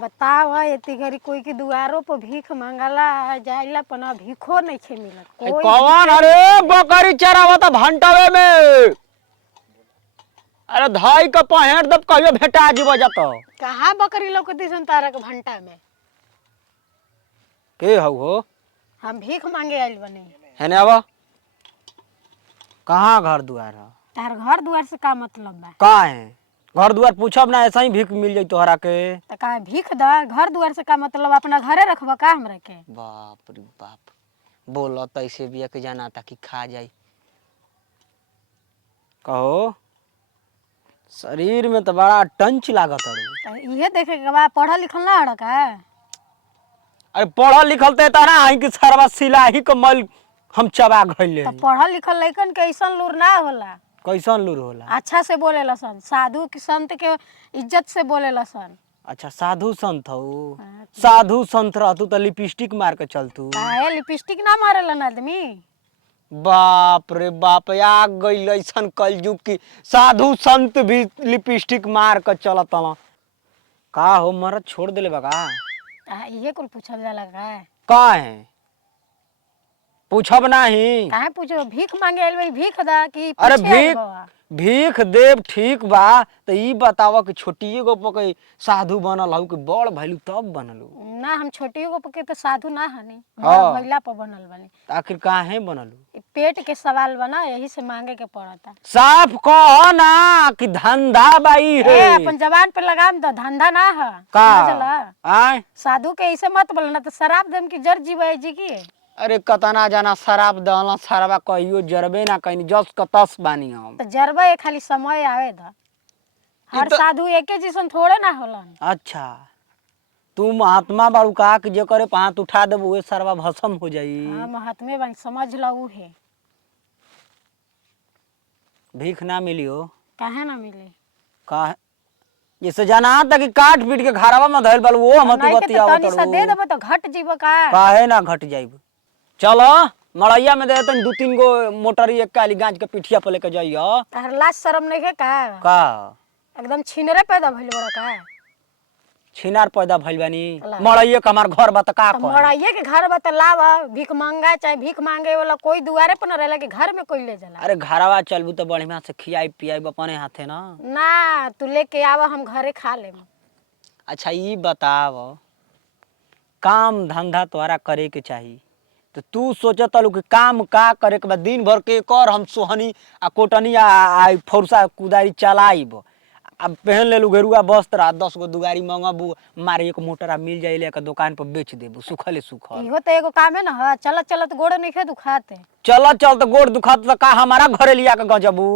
बताव इतनी घड़ी कोई के दुआरों पर भीख मांगला जाइला पना भीखो नहीं छे मिलत कोई कौन अरे बकरी चरावत भंटावे में अरे धाई का पहेड़ दब कहियो भेटा जीव जात कहाँ बकरी लोग दिसन तारा के भंटा में के हौ हो हम भीख मांगे आइल बनी है ने अब कहाँ घर दुआर है तार घर दुआर से का मतलब बा का है घर दुआर पूछब ना ऐसा ही भीख मिल जाई तोहरा के त का भीख दा घर दुआर से का मतलब अपना घरे रखबा का हमरा के बाप रे बाप बोलत ऐसे बिया के जाना ताकि खा जाई कहो शरीर में तो बड़ा टंच लागत है इहे देखे के बा पढ़ल लिखल ना हड़ का अरे पढ़ल लिखल ते तारा आई कि सरवा सिलाही के मल हम चबा गइले त पढ़ल लिखल लइकन के ऐसन लूर ना होला कैसन लूर होला अच्छा से बोलेला सन साधु के संत के इज्जत से बोलेला सन अच्छा साधु संत हौ साधु संत रहतू तो लिपस्टिक मार के चलतू काहे लिपस्टिक ना मारेला ना आदमी बाप रे बाप आ गई ऐसन कलयुग की साधु संत भी लिपस्टिक मार के चलत का हो मरद छोड़ देले बका इहे कुल पूछल जाला का है पूछब नहीं काहे पूछो भीख मांगे आइल बई भीख दा कि अरे पूछे आइल भीख बा? भीख देव ठीक बा तो ई बतावा कि छोटिए गो पके साधु बनल हउ कि बड़ भइलू तब बनलू ना हम छोटी गो के तो साधु ना हनी हाँ। भइला पर बनल बनी आखिर काहे बनलू ई पेट के सवाल बना यही से मांगे के पड़ता साफ कह ना कि धंधा बाई है ए अपन जबान पे लगाम तो धंधा ना है का समझला आय साधु के ऐसे मत बोलना तो शराब दम की जर जीवे जी की अरे कतना जाना शराब दहला शराबा कहियो जरबे ना कहीं जस कतस बानी हम तो जरबे खाली समय आवे दा हर साधु एके जैसन थोड़े ना होलन अच्छा तू महात्मा बाड़ू का कि जे करे हाथ उठा देबू वे सरवा भस्म हो जाई हां महात्मे बन समझ लऊ है भीख ना मिलियो काहे ना मिले का जैसे जाना था कि काट पीट के घरवा में धइल बालू वो हम तू बतियावत तनी सा दे देबो तो घट जीबो का काहे ना घट जाइब चलो मड़ैया में दे तन दू तीन गो मोटरी एक काली गांज के पिठिया पे लेके जाइयो तार लाज शरम नहीं है का एकदम छिनरे पैदा भइल बड़ा का छिनार पैदा भइल बानी मड़ैया के हमार घर बा त का कह मड़ाइए के घर बतलाव भीख मांगा चाहे भीख मांगे वाला कोई दुआरे पर न रहेला कि घर में कोई ले जाला अरे घरवा चलबू तो बढ़िया से खियाई पियाई अपने हाथे ना ना तू लेके आवा हम घरे खा लेम अच्छा ई बताव काम धंधा तोरा करे के चाहिए तो तू सोचत कि काम का करे के बाद दिन भर के कर हम सोहनी आ कोटनी आ फौरसा कुदारी चलाइब अब पहन ले गेरुआ वस्त्र आ 10 गो दुगारी मंगबू मारे एक मोटरा मिल जाए ले दुकान पर बेच देबू सुखले सुखल इहो तो एगो काम है ना ह चलत चलत गोड़ नहीं खे दुखाते चल चल तो गोड़ दुखात तो का हमारा घरे लिया के गजबू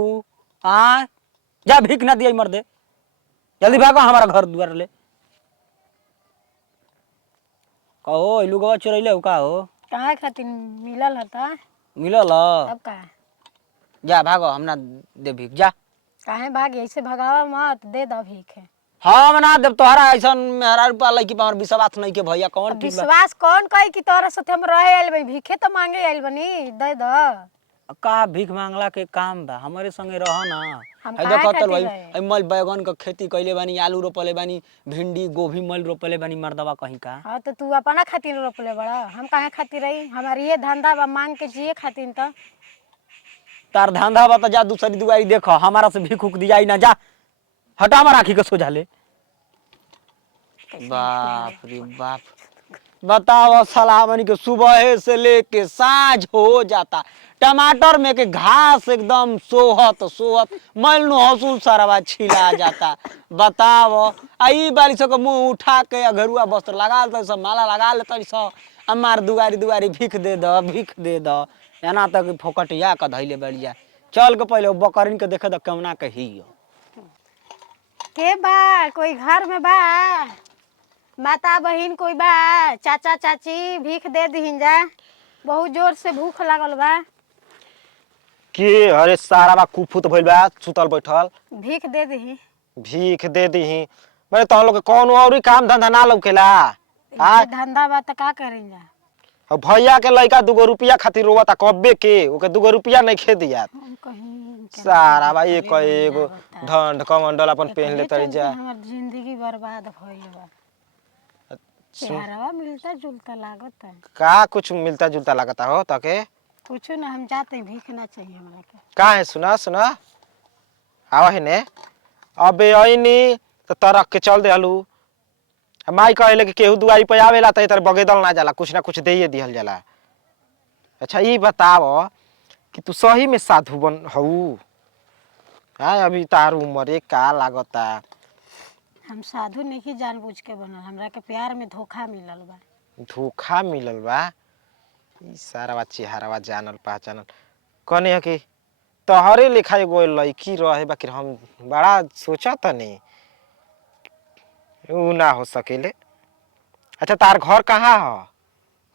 हाँ जा भीख ना दिया मर दे जल्दी भागो हमारा घर द्वार ले कहो लुगवा चोरैले हो का हो काहे खातिर मिलल हता मिलल अब का जा भागो हम ना दे भीख जा काहे भाग ऐसे भगावा मत दे द भीख हम ना देव तोहरा ऐसा मेहरा रुपया लई कि पर विश्वास नहीं के भैया कौन ठीक बा विश्वास कौन कही कि तोरा साथे हम रहे आइल बई भीखे तो मांगे आइल बनी दे द का भीख मांगला के काम बा हमारे संगे रह ना हम है काहे देखत खातिर भाई रहे? आई मल बैगन के खेती कइले बानी आलू रोपले बानी भिंडी गोभी मल रोपले बानी मर्दवा कहीं का हाँ तो तू अपना खातिर रोपले बड़ा हम काहे खातिर रही हमारी ये धंधा बा मांग के जिए खातिर तो तार धंधा बा जा दूसरी दुआरी देखो हमारा से भीख उक दियाई ना जा हटा में राखी के सोझा ले बाप रे बाप बताओ सलामनी के सुबह से लेके साँझ हो जाता टमाटर में के घास एकदम सोहत सोहत मैल नु हसूल सरवा छिला जाता बताओ आई बारी सब मुंह उठा के घरुआ वस्त्र लगा ले सब माला लगा ले सब हमार दुआरी दुआरी भीख दे द एना तक फोकटिया के धैले बढ़िया चल के पहले बकरीन के देखे द केवना के ही के बा कोई घर में बा माता बहिन कोई बा चाचा चाची भीख दे दीहिन जा बहुत जोर से भूख लागल बा के अरे सारा बा कुफुत भइल बा सुतल बैठल भीख दे दीही भीख दे दीही मैंने तो लोग के कौन और काम धंधा ना लौकेला ये धंधा बा त का करें जा अब भैया के लड़का 2 रुपया खातिर रोवता कब्बे के ओके 2 रुपया नहीं खे दिया हम कहीं सारा बा एक एगो ढंड कमंडल अपन पहन ले तरी जा हमर जिंदगी बर्बाद भइल बा चेहरा मिलता जुलता लागत है। का कुछ मिलता जुलता लगता हो तके? कुछ ना, हम जाते हैं, भीख ना चाहिए हमरा के। का है सुना सुना आवा है ने अबे आईनी तो तरक के चल देहलू। माई कहले कि केहू दुआरी पे आवेला त इधर बगेदल ना जाला, कुछ ना कुछ देइए दिहल जाला। अच्छा ई बताओ कि तू सही में साधु बन हऊ? हाँ अभी तार उम्र का लागता। हम साधु नहीं जानबूझ के बनल, हमरा के प्यार में धोखा मिलल बा। धोखा मिलल बा? ई सारा चेहरावा जानल पहचानल कने है कि तोहरे लिखा एगो लड़की रहे बाकी हम बड़ा सोचा तनी ऊ ना हो सकेले। अच्छा तार घर कहाँ ह?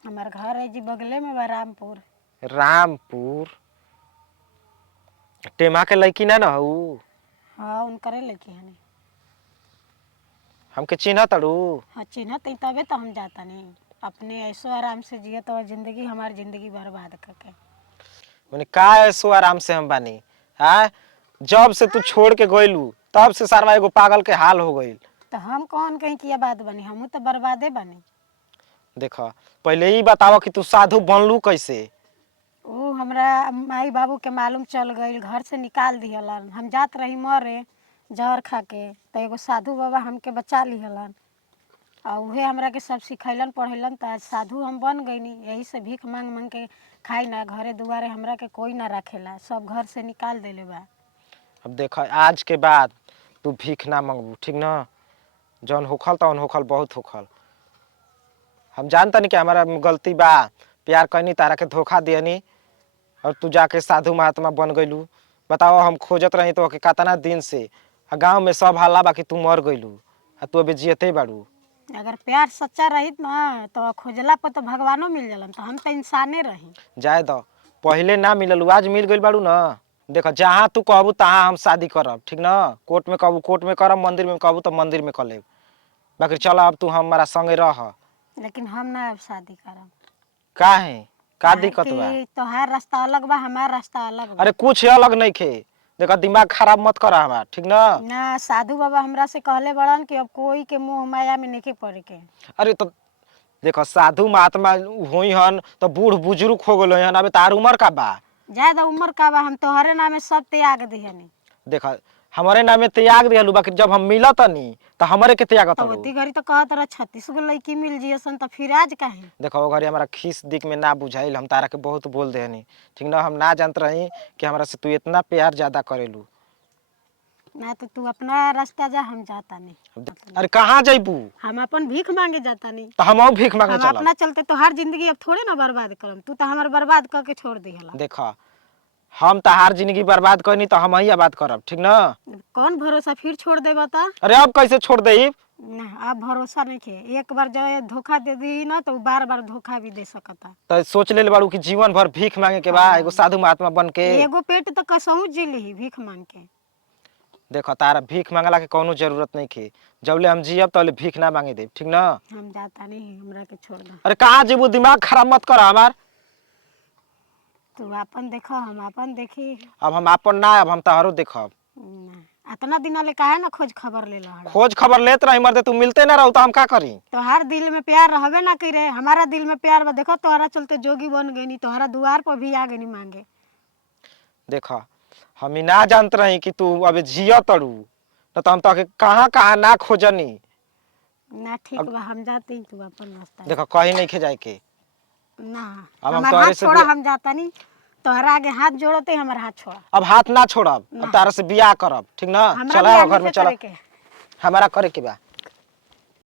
हमार घर है जी बगले में बा, रामपुर। रामपुर? टेमा के लड़की ना न हऊ? हाँ उनकरे लेके हने। हमके चिन्ह तड़ू? हाँ चिन्ह तबे तो हम जाता नहीं, अपने ऐसो आराम से जिए तो जिंदगी हमारी जिंदगी बर्बाद करके। मैंने का ऐसो आराम से हम बानी? हाँ जब से तू छोड़ के गइलू तब से सारा एगो पागल के हाल हो गइल। तो हम कौन कहीं किया बात बनी, हम तो बर्बादे बनी। देखा पहले ही बताओ कि तू साधु बनलू कैसे? वो हमरा माई बाबू के मालूम चल गई, घर से निकाल दिहलन। हम जात रही मरे जहर खा के, तो एगो साधु बाबा हमके बचा लिहलन और उहे हमरा के सब सिखैलन पढ़ैलन, तो आज साधु हम बन गईनी। यही से भीख मांग मांग के खाई ना, घरे दुआरे हमरा के कोई ना रखेला, सब घर से निकाल देले बा। अब देखा आज के बाद तू भीख ना मांगबू, ठीक ना? जौन होखल तौन होखल, बहुत होखल। हम जानता नहीं कि हमारा गलती बा, प्यार करनी तारा के धोखा दियनी और तू जाके साधु महात्मा बन गइलू। बताओ हम खोजत रही तो के कितना दिन से, गांव में सब हल्ला बाकी तू मर गइलू और तू अभी जियते बाड़ू। अगर प्यार सच्चा रहित ना तो खोजला पर तो भगवानो मिल जलन, तो हम तो इंसाने रही। जाए दो, पहले ना मिललू आज मिल गइल बाड़ू ना। देखो जहाँ तू कहबू तहाँ हम शादी करब, ठीक ना? कोर्ट में कहबू कोर्ट में करब, मंदिर में कहबू तो मंदिर में कर लेब। बाकी चल अब तू हमारा संगे रह। लेकिन हम ना अब शादी करब। काहे? का दिक्कत बा? तोहार रास्ता अलग बा, हमार रास्ता अलग बा। अरे कुछ अलग नहीं खे। देखो दिमाग खराब मत करा हमार, ठीक ना? ना साधु बाबा हमरा से कहले बड़न कि अब कोई के मोह माया में नहीं पड़े के। अरे तो देखो साधु महात्मा हुई हन तो बूढ़ बुजुर्ग हो गए हन, अबे तार उम्र का बा? ज्यादा उम्र का बा, हम तोहरे नामे सब त्याग दिहनी। देखा हमारे नामे त्याग दिहलू, बाकी जब हम मिलत नहीं तो हमारे के त्याग तो ओती घड़ी तो कहत रहा 36 गो लड़की मिल जियसन, तो फिर आज काहे? देखो वो घड़ी हमारा खीस दिख में ना बुझाइल, हम तारा के बहुत बोल देहनी, ठीक ना? हम ना जानत रही कि हमरा से तू इतना प्यार ज्यादा करेलू। ना तो तू अपना रास्ता जा, हम जाता नहीं। अरे कहाँ जइबू? हम अपन भीख मांगे जाता नहीं। तो हम भीख मांगे हम चलब। अपना चलते तो हर जिंदगी अब थोड़े ना बर्बाद करम, तू तो हमार बर्बाद करके छोड़ दिहला। देखा हम तहार जिंदगी बर्बाद करनी तो हम ही आबाद करब, ठीक ना? कौन भरोसा फिर छोड़ दे बता? अरे अब कैसे छोड़ दे? ना अब भरोसा नहीं खे, एक बार जब धोखा दे दी ना तो बार बार धोखा भी दे सकता। तो सोच ले बाड़ू कि जीवन भर भीख मांगे के बा, एगो साधु महात्मा बन के? एगो पेट तो कसहू जी ली भीख मांग के। देखो तारा भीख मांगला के कोनो जरूरत नहीं खे, जबले हम जियब तबले भीख ना मांगे देब, ठीक ना? हम जाता नहीं, हमरा के छोड़ दो। अरे कहाँ जीबू? दिमाग खराब मत कर हमार। तू अपन देखो, हम अपन देखी। अब हम अपन ना, अब हम तहारो देखब। ना इतना दिन ले काहे ना खोज खबर ले ला? खोज खबर लेत रही मर्दे, तू मिलते ना रहू तो हम का करी? तोहार दिल में प्यार रहबे ना करे, हमारा दिल में प्यार बा। देखो तोहरा चलते जोगी बन गई नी, तोहरा दुआर पर भी आ गई नी मांगे। देखा हम ना जानत रही कि तू अबे जिया तड़ू, तो हम तो कहाँ कहाँ ना खोजनी। ना ठीक बा, हम जाते तू अपन रास्ता। देखो कहीं नहीं खे जाए के ना अब हम हमारा तोहरे हाथ से छोड़ा, हम जाता नहीं। तोहरा आगे हाथ जोड़ते हमारा हाथ छोड़ा। अब हाथ ना छोड़ब, अब तारा से बियाह करब, ठीक ना? हमरा चला बियाह घर में नहीं चला, करे के। हमारा करे के बा।